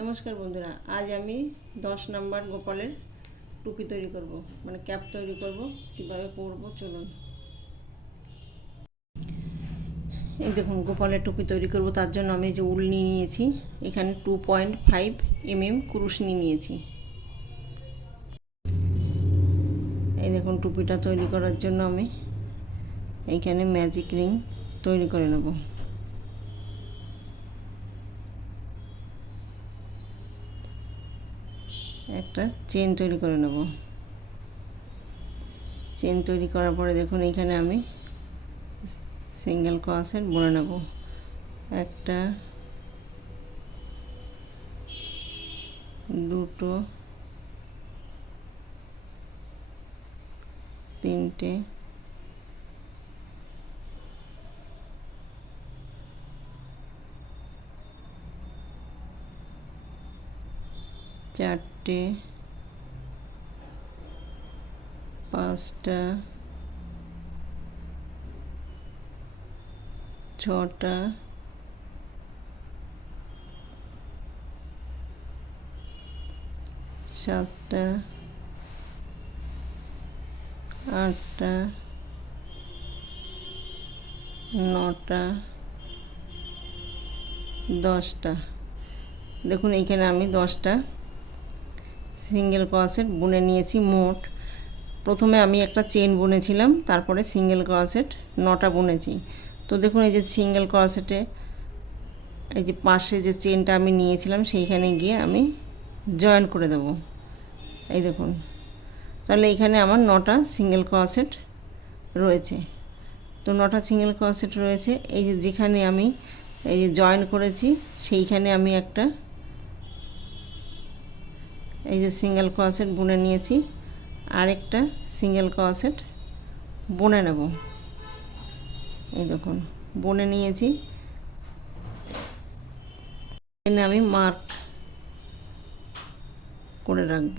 নমস্কার বন্ধুরা, আজ আমি দশ নম্বর গোপালের টুপি তৈরি করব মানে ক্যাপ তৈরি করব, কীভাবে পরবো চলুন। এই দেখুন, গোপালের টুপি তৈরি করব, তার জন্য আমি যে উল নিয়ে নিয়েছি, এখানে two point five M M কুরুশ নিয়ে নিয়েছি। এই দেখুন, টুপিটা তৈরি করার জন্য আমি এইখানে ম্যাজিক রিং তৈরি করে নেব। একটা চেন তৈরি করে নেব। চেন তৈরি করার পরে দেখুন এখানে আমি সিঙ্গেল ক্রসের বলে নেব। একটা, দুটো, তিনটে, চারটে পাঁচটা ছটা সাতটা আটটা নটা দশটা। দেখুন এইখানে আমি দশটা সিঙ্গেল ক্রসেট বুনে নিয়েছি মোট। প্রথমে আমি একটা চেন বুনেছিলাম, তারপরে সিঙ্গেল ক্রসেট নটা বুনেছি। তো দেখুন এই যে সিঙ্গেল ক্রসেটে এই যে পাশে যে চেনটা আমি নিয়েছিলাম, সেইখানে গিয়ে আমি জয়েন করে দেব। এই দেখুন, তাহলে এখানে আমার নটা সিঙ্গেল ক্রসেট রয়েছে। তো নটা সিঙ্গেল ক্রসেট রয়েছে, এই যে যেখানে আমি এই যে জয়েন করেছি, সেইখানে আমি একটা এই যে সিঙ্গেল ক্রসেট বুনে নিয়েছি। আরেকটা সিঙ্গেল ক্রসেট বুনে নেব। এই দেখুন, বুনে নিয়েছি। এনে আমি মার্ক করে রাখব।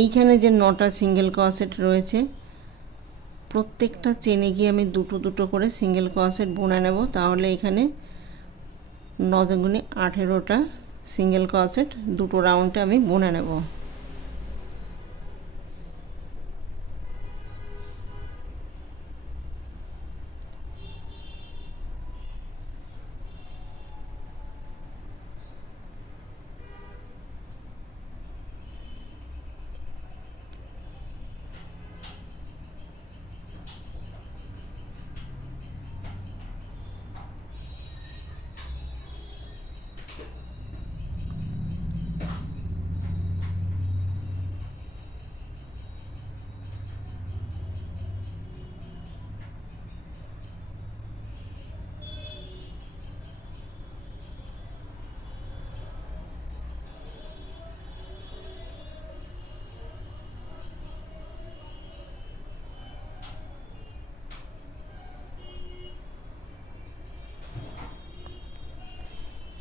এইখানে যে নটা সিঙ্গেল ক্রসেট রয়েছে, প্রত্যেকটা চেনে গিয়ে আমি দুটো দুটো করে সিঙ্গেল ক্রসেট বুনে নেব। তাহলে এখানে নদগুণে আঠেরোটা সিঙ্গেল ক্রসেট দুটো রাউন্ডে আমি বুনে নেব।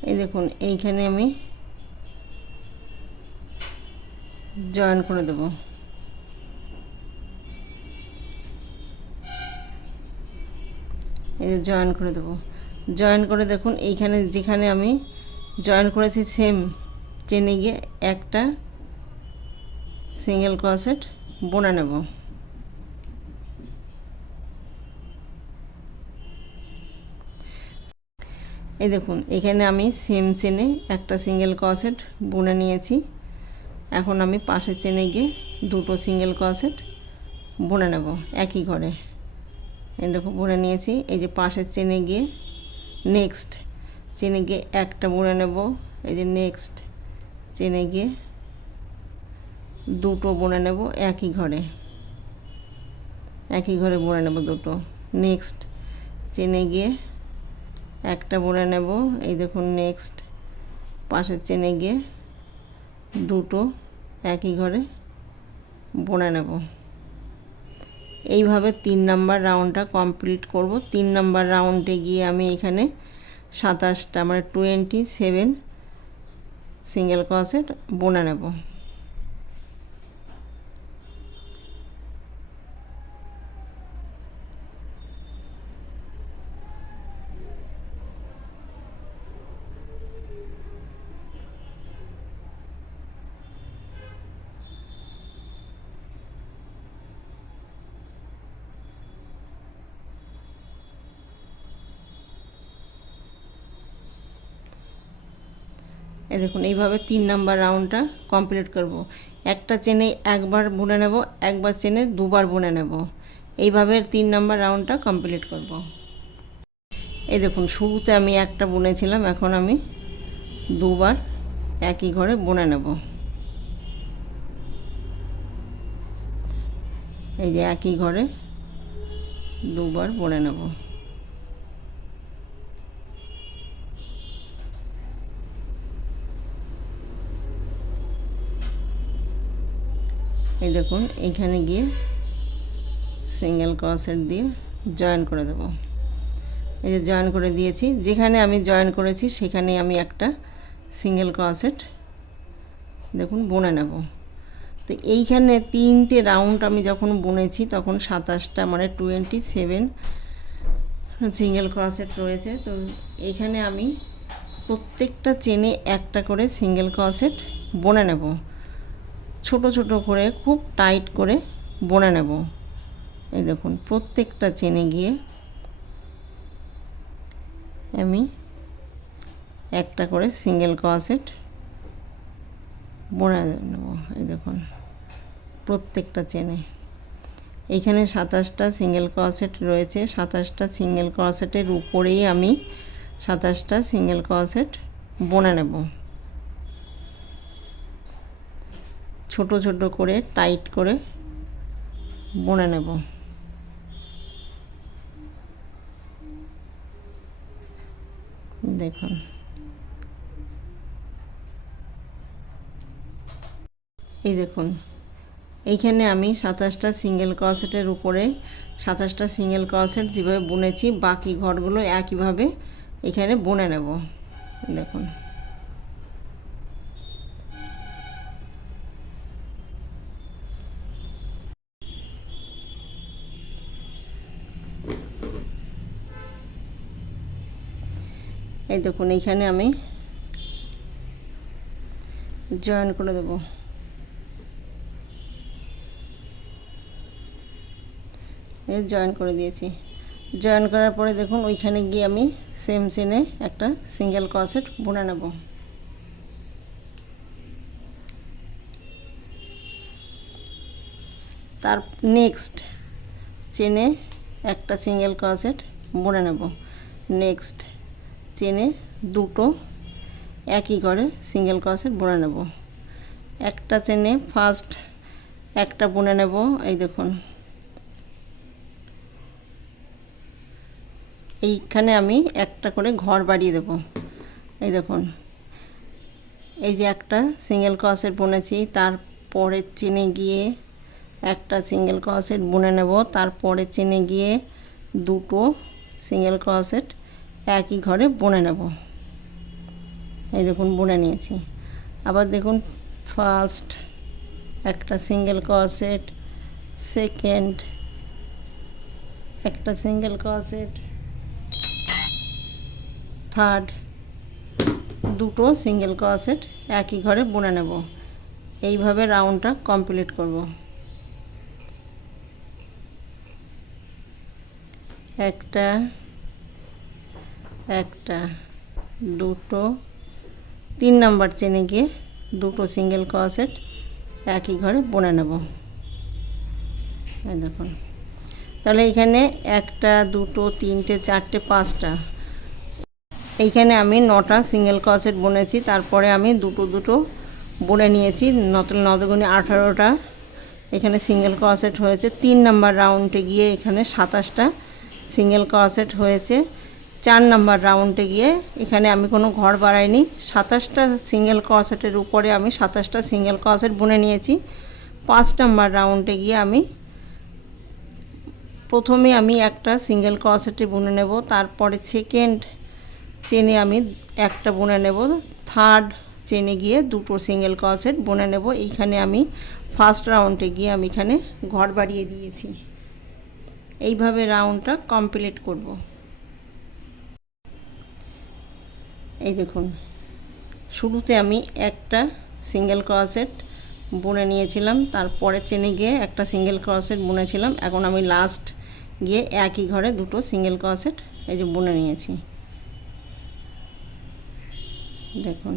এই দেখুন, এইখানে আমি জয়েন করে দেব। এই জয়েন করে দেবো। জয়েন করে দেখুন, এইখানে যেখানে আমি জয়েন করেছি সেম চেনে গিয়ে একটা সিঙ্গেল ক্রসেট বোনা নেব। এই দেখুন, এখানে আমি সেম চেনে একটা সিঙ্গেল ক্রসেট বুনে নিয়েছি। এখন আমি পাশের চেনে গিয়ে দুটো সিঙ্গেল ক্রসেট বুনে নেব, একই ঘরে। এরকম বুনে নিয়েছি। এই যে পাশের চেনে গিয়ে নেক্সট চেনে গিয়ে একটা বুনে নেব। এই যে নেক্সট চেনে গিয়ে দুটো বুনে নেব, একই ঘরে। একই ঘরে বুনে নেব দুটো। নেক্সট চেনে গিয়ে একটা বুনে নেব। এই দেখুন নেক্সট পাশের চেনে গিয়ে দুটো একই ঘরে বুনে নেব। এইভাবে তিন নাম্বার রাউন্ডটা কমপ্লিট করব। তিন নাম্বার রাউন্ডে গিয়ে আমি এখানে সাতাশটা মানে টোয়েন্টি সেভেন সিঙ্গেল ক্রসেট বোনা নেব। দেখুন, এইভাবে তিন নাম্বার রাউন্ডটা কমপ্লিট করব। একটা চেনে একবার বুনে নেব, একবার চেনে দুবার বুনে নেব। এইভাবে তিন নাম্বার রাউন্ডটা কমপ্লিট করব। এই দেখুন, শুরুতে আমি একটা বুনেছিলাম, এখন আমি দুবার একই ঘরে বুনে নেব। এই যে একই ঘরে দুবার বুনে নেব। এই দেখুন এইখানে গিয়ে সিঙ্গেল ক্রসেট দিয়ে জয়েন করে দেব। এই যে জয়েন করে দিয়েছি, যেখানে আমি জয়েন করেছি সেখানে আমি একটা সিঙ্গেল ক্রসেট দেখুন বুনে নেব। তো এইখানে তিনটে রাউন্ড আমি যখন বুনেছি তখন সাতাশটা মানে টোয়েন্টি সেভেন সিঙ্গেল ক্রসেট রয়েছে। তো এখানে আমি প্রত্যেকটা চেনে একটা করে সিঙ্গেল ক্রসেট বনে নেব। ছোট ছোট করে খুব টাইট করে বুনে নেব। এই দেখুন, প্রত্যেকটা চেনে গিয়ে আমি একটা করে সিঙ্গেল ক্রসেট বুনে নেব। এই দেখুন, প্রত্যেকটা চেনে। এইখানে সাতাশটা সিঙ্গেল ক্রসেট রয়েছে। সাতাশটা সিঙ্গেল ক্রসেটের উপরেই আমি সাতাশটা সিঙ্গেল ক্রসেট বুনে নেব। ছোট ছোট করে টাইট করে বুনে নেব। দেখুন। এই দেখুন। এইখানে আমি সাতাশটা সিঙ্গেল ক্রসেটের উপরে সাতাশটা সিঙ্গেল ক্রসেট যেভাবে বুনেছি, বাকি ঘরগুলো একইভাবে এখানে বুনে নেব। দেখুন। এই দেখুন, এইখানে আমি জয়েন করে দেবো। এই জয়েন করে দিয়েছি। জয়েন করার পরে দেখুন, ওইখানে গিয়ে আমি সেম চেনে একটা সিঙ্গেল ক্রসেট বুনে নেব। তার নেক্সট চেনে একটা সিঙ্গেল ক্রসেট বুনে নেব। নেক্সট চেনে দুটো একই করে সিঙ্গেল ক্রসেট বুনে নেব। একটা চেনে ফার্স্ট একটা বুনে নেব, এই দেখুন। এইখানে আমি একটা করে ঘর বাড়িয়ে দেব। এই দেখুন। এই যে একটা সিঙ্গেল ক্রসেট বুনেছি, তারপরের চেনে গিয়ে একটা সিঙ্গেল ক্রসেট বুনে নেব তারপরে চেনে গিয়ে দুটো সিঙ্গেল ক্রসেট একই ঘরে বুনে নেব। এই দেখুন, বুনে নিয়েছি। আবার দেখুন ফার্স্ট একটা সিঙ্গেল ক্রসেট সেকেন্ড একটা সিঙ্গেল ক্রসেট থার্ড দুটো সিঙ্গেল ক্রসেট একই ঘরে বুনে নেব। এইভাবে রাউন্ডটা কমপ্লিট করব। একটা একটা, দুটো, তিন নাম্বার চেনে গিয়ে দুটো সিঙ্গেল ক্রসেট একই ঘরে বুনে নেব। দেখুন। তাহলে এখানে একটা, দুটো, তিনটে, চারটে, পাঁচটা। এইখানে আমি নটা সিঙ্গেল ক্রসেট বুনেছি, তারপরে আমি দুটো দুটো বুনে নিয়েছি। নত নদগুনি আঠারোটা। এখানে সিঙ্গেল ক্রসেট হয়েছে। তিন নাম্বার রাউন্ডে গিয়ে এখানে সাতাশটা সিঙ্গেল ক্রসেট হয়েছে। চার নাম্বার রাউন্ডে গিয়ে এখানে আমি কোনো ঘর বাড়াইনি। সাতাশটা সিঙ্গেল ক্রসেটের উপরে আমি সাতাশটা সিঙ্গেল ক্রসেট বুনে নিয়েছি। পাঁচ নাম্বার রাউন্ডে গিয়ে আমি প্রথমে আমি একটা সিঙ্গেল ক্রসেটে বুনে নেব, তারপরে সেকেন্ড চেনে আমি একটা বুনে নেব, থার্ড চেনে গিয়ে দুটো সিঙ্গেল ক্রসেট বুনে নেব। এইখানে আমি ফার্স্ট রাউন্ডে গিয়ে আমি এখানে ঘর বাড়িয়ে দিয়েছি। এইভাবে রাউন্ডটা কমপ্লিট করব। এই দেখুন, শুরুতে আমি একটা সিঙ্গেল ক্রসেট বুনে নিয়েছিলাম, তারপরে চেনে গিয়ে একটা সিঙ্গেল ক্রসেট বুনেছিলাম, এখন আমি লাস্ট গিয়ে একই ঘরে দুটো সিঙ্গেল ক্রসেট এই যে বুনে নিয়েছি। দেখুন,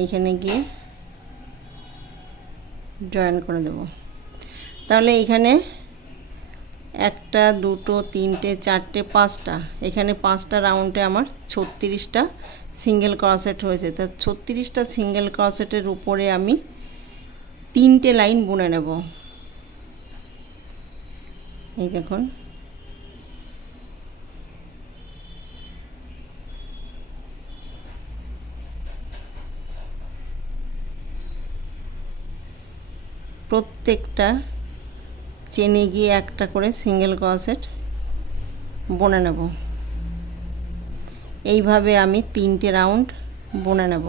এইখানে গিয়ে জয়েন করে দেব। তাহলে এইখানে একটা, দুটো, তিনটে, চারটে, পাঁচটা। এখানে পাঁচটা রাউন্ডে আমার ছত্রিশটা সিঙ্গেল ক্রসেট হয়েছে। তা ছত্রিশটা সিঙ্গেল ক্রসেটের উপরে আমি তিনটে লাইন বুনে নেব। এই দেখুন। প্রত্যেকটা চেনে গিয়ে একটা করে সিঙ্গেল ক্রসেট বনে নেব। এইভাবে আমি তিনটে রাউন্ড বনে নেব।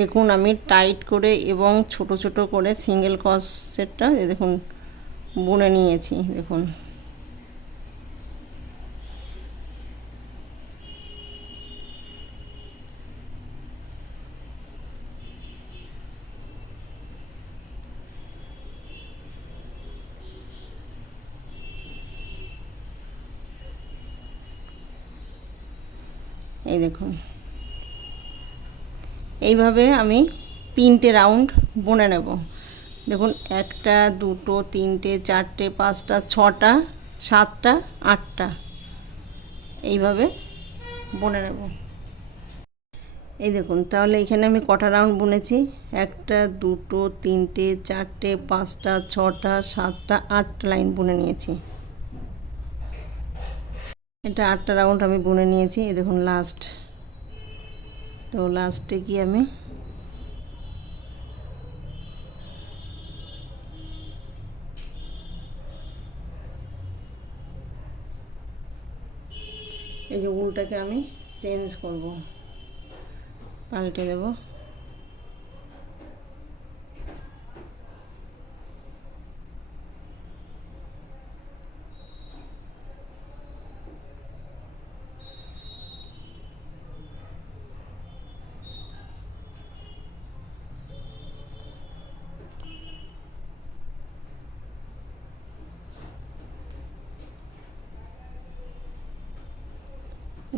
দেখুন, আমি টাইট করে এবং ছোট ছোট করে সিঙ্গেল সেটটা দেখুন, বুনে নিয়েছি, দেখুন। এই দেখুন। এইভাবে আমি তিনটে রাউন্ড বুনে নেব। দেখুন, একটা, দুটো, তিনটে, চারটে, পাঁচটা, ছটা, সাতটা, আটটা। এইভাবে বুনে নেব। এই দেখুন, তাহলে এখানে আমি কটা রাউন্ড বুনেছি? একটা, দুটো, তিনটে, চারটে, পাঁচটা, ছটা, সাতটা, আটটা লাইন বুনে নিয়েছি। এটা আটটা রাউন্ড আমি বুনে নিয়েছি। এই দেখুন, লাস্ট। তো লাস্টে কি আমি এই যে উলটাকে আমি চেঞ্জ করব। পাল্টে দেবো।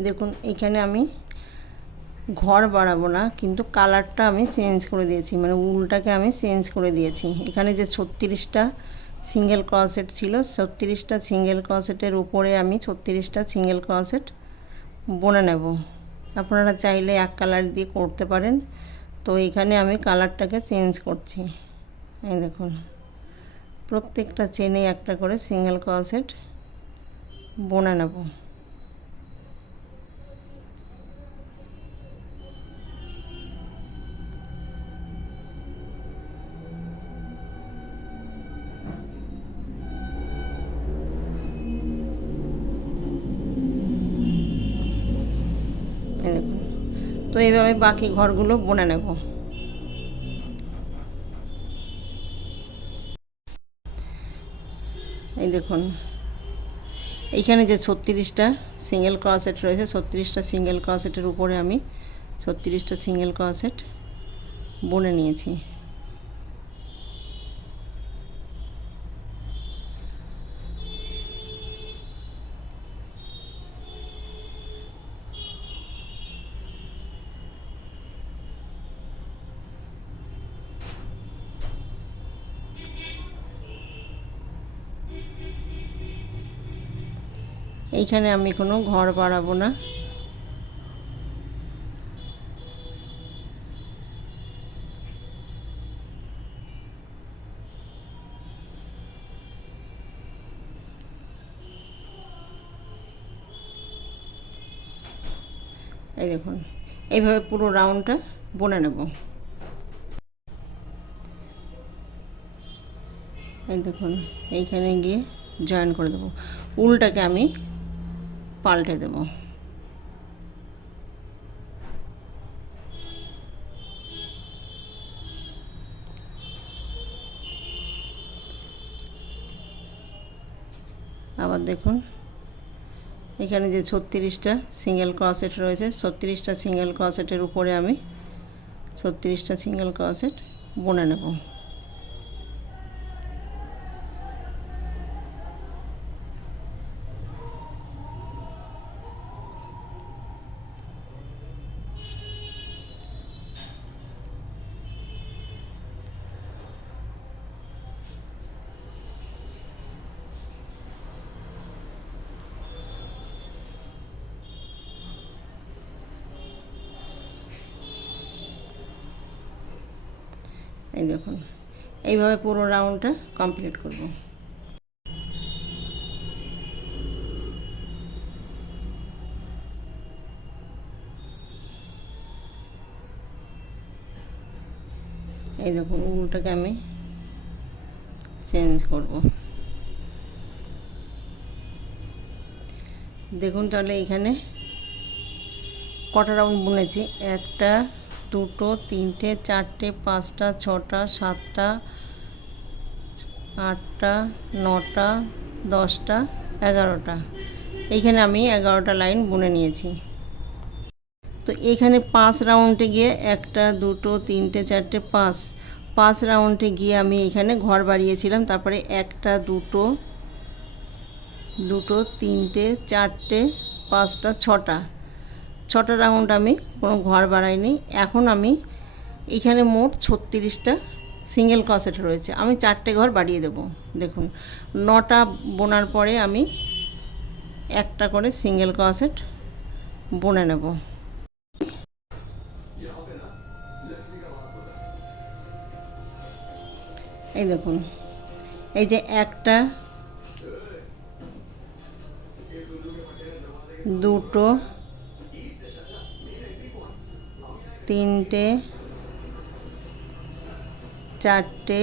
দেখুন, এখানে আমি ঘর বাড়াবো না, কিন্তু কালারটা আমি চেঞ্জ করে দিয়েছি মানে উলটাকে আমি চেঞ্জ করে দিয়েছি। এখানে যে ছত্রিশটা সিঙ্গেল ক্রসেট ছিল, ছত্রিশটা সিঙ্গেল ক্রসেটের উপরে আমি ছত্রিশটা সিঙ্গেল ক্রসেট বনে নেব। আপনারা চাইলে এক কালার দিয়ে করতে পারেন। তো এখানে আমি কালারটাকে চেঞ্জ করছি। এই দেখুন, প্রত্যেকটা চেনে একটা করে সিঙ্গেল ক্রসেট বনে নেব। তো এইভাবে বাকি ঘরগুলো বনে নেব। এই দেখুন, এইখানে যে ছত্রিশটা সিঙ্গেল ক্রসেট রয়েছে, ছত্রিশটা সিঙ্গেল ক্রসেটের উপরে আমি ছত্রিশটা সিঙ্গেল ক্রসেট বনে নিয়েছি। এইখানে আমি কোনো ঘর বাড়াবো না। এই দেখুন, এইভাবে পুরো রাউন্ডটা বনে নেব। এই দেখুন, এইখানে গিয়ে জয়েন করে দেবো। উলটাকে আমি পাল্টে দেব। আবার দেখুন, এখানে যে ছত্রিশটা সিঙ্গেল ক্রসেট রয়েছে, ছত্রিশটা সিঙ্গেল ক্রসেটের উপরে আমি ছত্রিশটা সিঙ্গেল ক্রসেট বুনে নেব। এই দেখুন। এইভাবে পুরো রাউন্ডটা কমপ্লিট করব। এই দেখুন, উলটাকে আমি চেঞ্জ করব। দেখুন তাহলে এখানে কটা রাউন্ড বুনেছি? একটা দুটো, তিনটে, চারটে, পাঁচটা, ছটা, সাতটা, আটটা, নটা, দশটা, এগারোটা। এইখানে আমি এগারোটা লাইন বুনে নিয়েছি। তো এখানে পাঁচ রাউন্ডে গিয়ে একটা, দুটো, তিনটে, চারটে, পাঁচ। পাঁচ রাউন্ডে গিয়ে আমি এখানে ঘর বাড়িয়েছিলাম। তারপরে একটা, দুটো দুটো, তিনটে, চারটে, পাঁচটা, ছটা। ছটা রাউন্ড আমি কোনো ঘর বাড়াইনি এখন আমি এখানে মোট ছত্রিশটা সিঙ্গেল ক্রসেট রয়েছে। আমি চারটে ঘর বাড়িয়ে দেব। দেখুন, নটা বোনার পরে আমি একটা করে সিঙ্গেল ক্রসেট বুনে নেব। এই দেখুন, এই যে একটা, দুটো তিনটে, চারটে,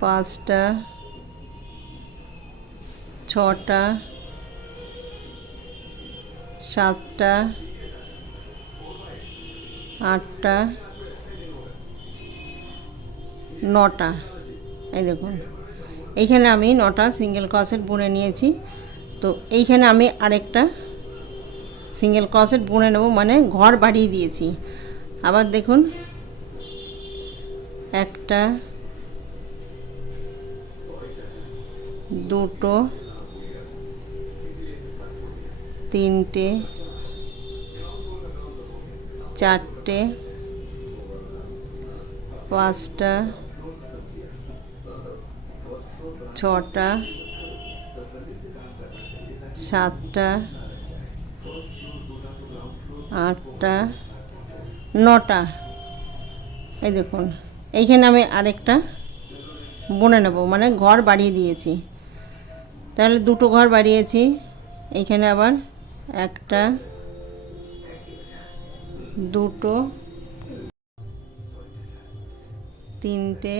পাঁচটা, ছটা, সাতটা, আটটা, নটা। এই দেখুন, এইখানে আমি নটা সিঙ্গেল ক্রসেট বুনে নিয়েছি। তো এইখানে আমি আরেকটা সিঙ্গেল ক্রসেট বুনে নেব মানে ঘর বাড়িয়ে দিয়েছি। আবার দেখুন, একটা, দুটো, তিনটে, চারটে, পাঁচটা, ছটা, সাতটা আটটা, নটা। এই দেখুন, এইখানে আমি আরেকটা বুনে নেব মানে ঘর বাড়িয়ে দিয়েছি। তাহলে দুটো ঘর বাড়িয়েছি, এইখানে আবার একটা, দুটো, তিনটে,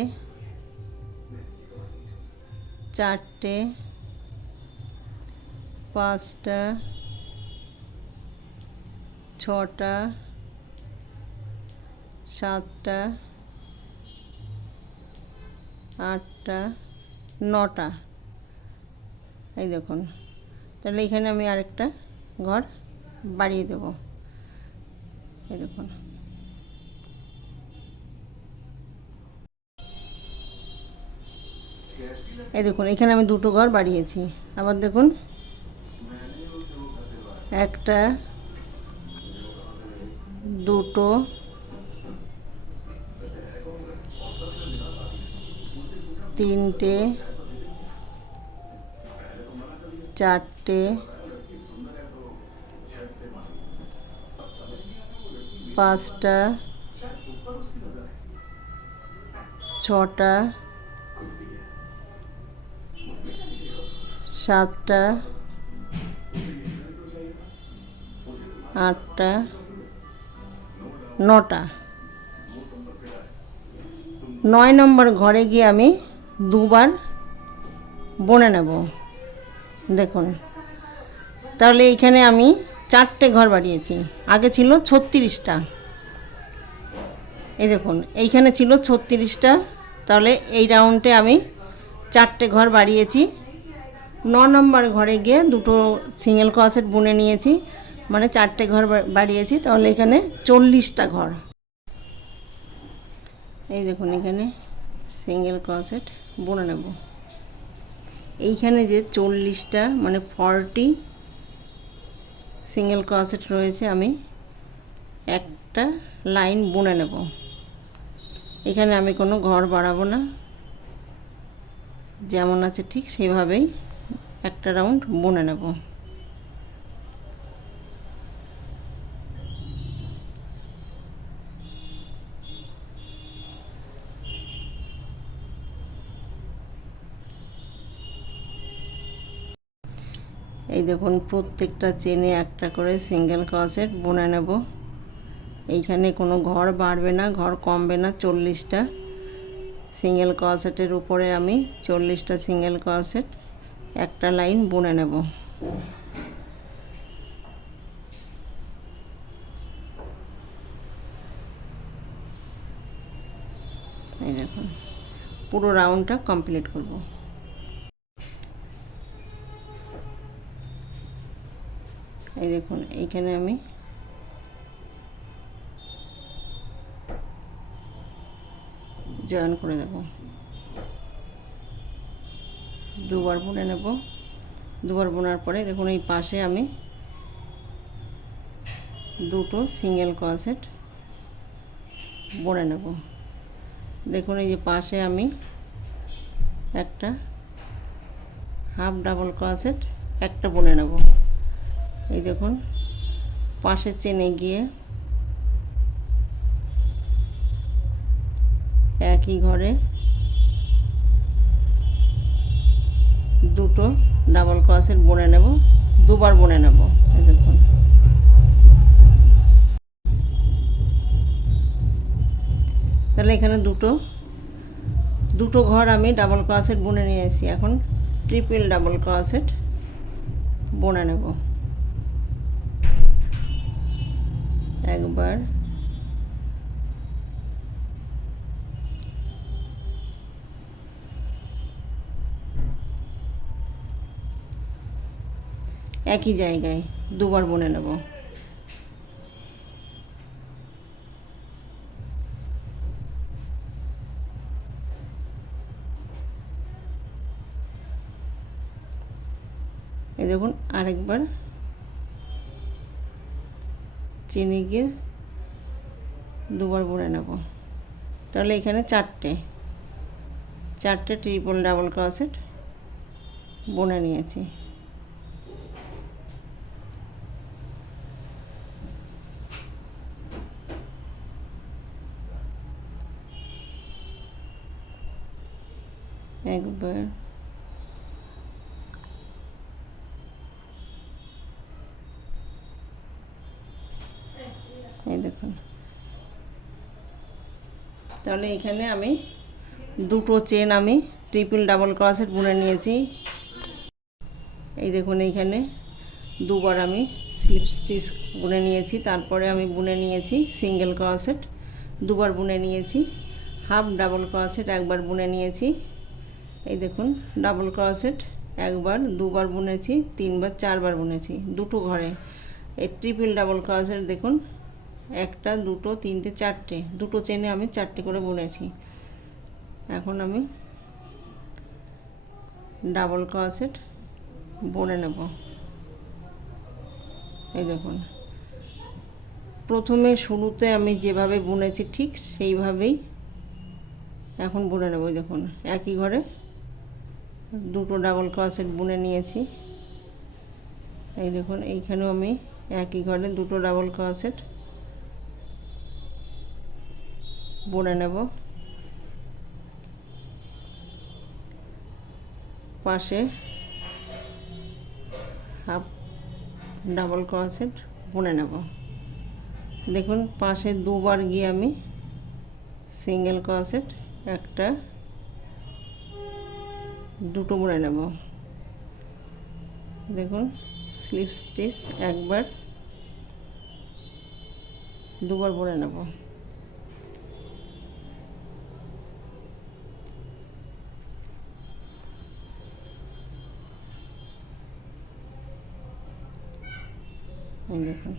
চারটে, পাঁচটা ছটা, সাতটা, আটটা, নটা। এই দেখুন, তাহলে এখানে আমি আরেকটা ঘর বাড়িয়ে দেব। এই দেখুন। এই দেখুন, এখানে আমি দুটো ঘর বাড়িয়েছি। আবার দেখুন, একটা দুটো। তিনটে। চারটে। পাঁচটা। ছটা। সাতটা। আটটা। নটা। নয় নম্বর ঘরে গিয়ে আমি দুবার বনে নেব। দেখুন। তাহলে এইখানে আমি চারটে ঘর বাড়িয়েছি। আগে ছিল ছত্রিশটা। এই দেখুন, এইখানে ছিল ছত্রিশটা। তাহলে এই রাউন্ডে আমি চারটে ঘর বাড়িয়েছি। ন নম্বর ঘরে গিয়ে দুটো সিঙ্গেল ক্রসেট বুনে নিয়েছি। মানে চারটে ঘর বাড়িয়েছি, তাহলে এখানে চল্লিশটা ঘর। এই দেখুন এখানে সিঙ্গেল ক্রসেট বুনে নেব। এইখানে যে চল্লিশটা মানে ফর্টি সিঙ্গেল ক্রসেট রয়েছে, আমি একটা লাইন বুনে নেব। এখানে আমি কোনো ঘর বাড়াবো না। যেমন আছে ঠিক সেভাবেই একটা রাউন্ড বুনে নেব। দেখুন, প্রত্যেকটা চেনে একটা করে সিঙ্গেল ক্রসেট বুনে নেব। এইখানে কোনো ঘর বাড়বে না, ঘর কমবে না, চল্লিশটা সিঙ্গেল ক্রসেটের উপরে আমি চল্লিশটা সিঙ্গেল ক্রসেট একটা লাইন বুনে নেব। এই দেখুন, পুরো রাউন্ডটা কমপ্লিট করব। এই দেখুন, এইখানে আমি জয়েন করে দেব দুবার বুনে নেব। দুবার বোনার পরে দেখুন, এই পাশে আমি দুটো সিঙ্গেল ক্রসেট বুনে নেব। দেখুন, এই যে পাশে আমি একটা হাফ ডাবল ক্রসেট, একটা বুনে নেব। এই দেখুন, পাশে চেনে গিয়ে একই ঘরে দুটো ডাবল ক্রসের বুনে নেব, দুবার বনে নেব, এই দেখুন। তাহলে এখানে দুটো দুটো ঘর আমি ডাবল ক্রসেট বুনে নিয়েছি এখন ট্রিপল ডাবল ক্রসেট বুনে নেব। একবার। একই জায়গায় দুবার বুনে নেব। এই দেখুন আরেকবার। চিনি গিয়ে দুবার বুনে নেব। তাহলে এখানে চারটে চারটে ট্রিপল ডাবল ক্রসেট বুনে নিয়েছি। একবার এই দেখুন। তাহলে এখানে আমি দুটো চেন আমি ট্রিপল ডাবল ক্রসেট বুনে নিয়েছি। এই দেখুন এইখানে দুবার আমি স্লিপ স্টিচ বুনে নিয়েছি। তারপরে আমি বুনে নিয়েছি সিঙ্গেল ক্রসেট দুবার বুনে নিয়েছি হাফ ডাবল ক্রসেট একবার বুনে নিয়েছি। এই দেখুন ডাবল ক্রসেট একবার, দুবার বুনেছি তিনবার, চারবার বুনেছি দুটো ঘরে। এই ট্রিপল ডাবল ক্রসেট দেখুন একটা, দুটো, তিনটে, চারটে। দুটো চেনে আমি চারটে করে বুনেছি। এখন আমি ডাবল ক্রসেট বুনে নেব। এই দেখুন। প্রথমে শুরুতে আমি যেভাবে বুনেছি ঠিক সেইভাবেই এখন বুনে নেব দেখুন। একই ঘরে দুটো ডাবল ক্রসেট বুনে নিয়েছি। এই দেখুন, এইখানেও আমি একই ঘরে দুটো ডাবল ক্রসেট বুনে নেব। পাশে হাফ ডাবল ক্রসেট বুনে নেব। দেখুন, পাশে দুবার গিয়ে আমি সিঙ্গেল ক্রসেট একটা, দুটো বুনে নেব। দেখুন, স্লিপ স্টিচ একবার, দুবার বুনে নেব। এই দেখুন।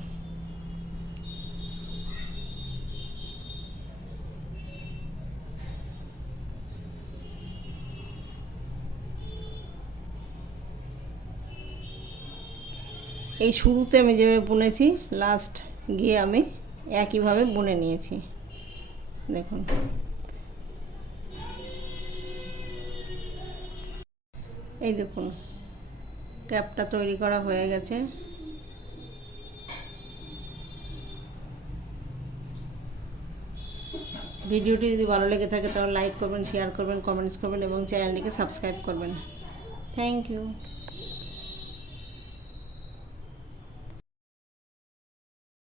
এই শুরুতে আমি যেভাবে বুনেছি লাস্ট গিয়ে আমি একইভাবে বুনে নিয়েছি। দেখুন। এই দেখুন, ক্যাপটা তৈরি করা হয়ে গেছে। ভিডিওটি যদি ভালো লেগে থাকে তাহলে লাইক করবেন শেয়ার করবেন কমেন্টস করবেন এবং চ্যানেলটিকে সাবস্ক্রাইব করবেন। Thank you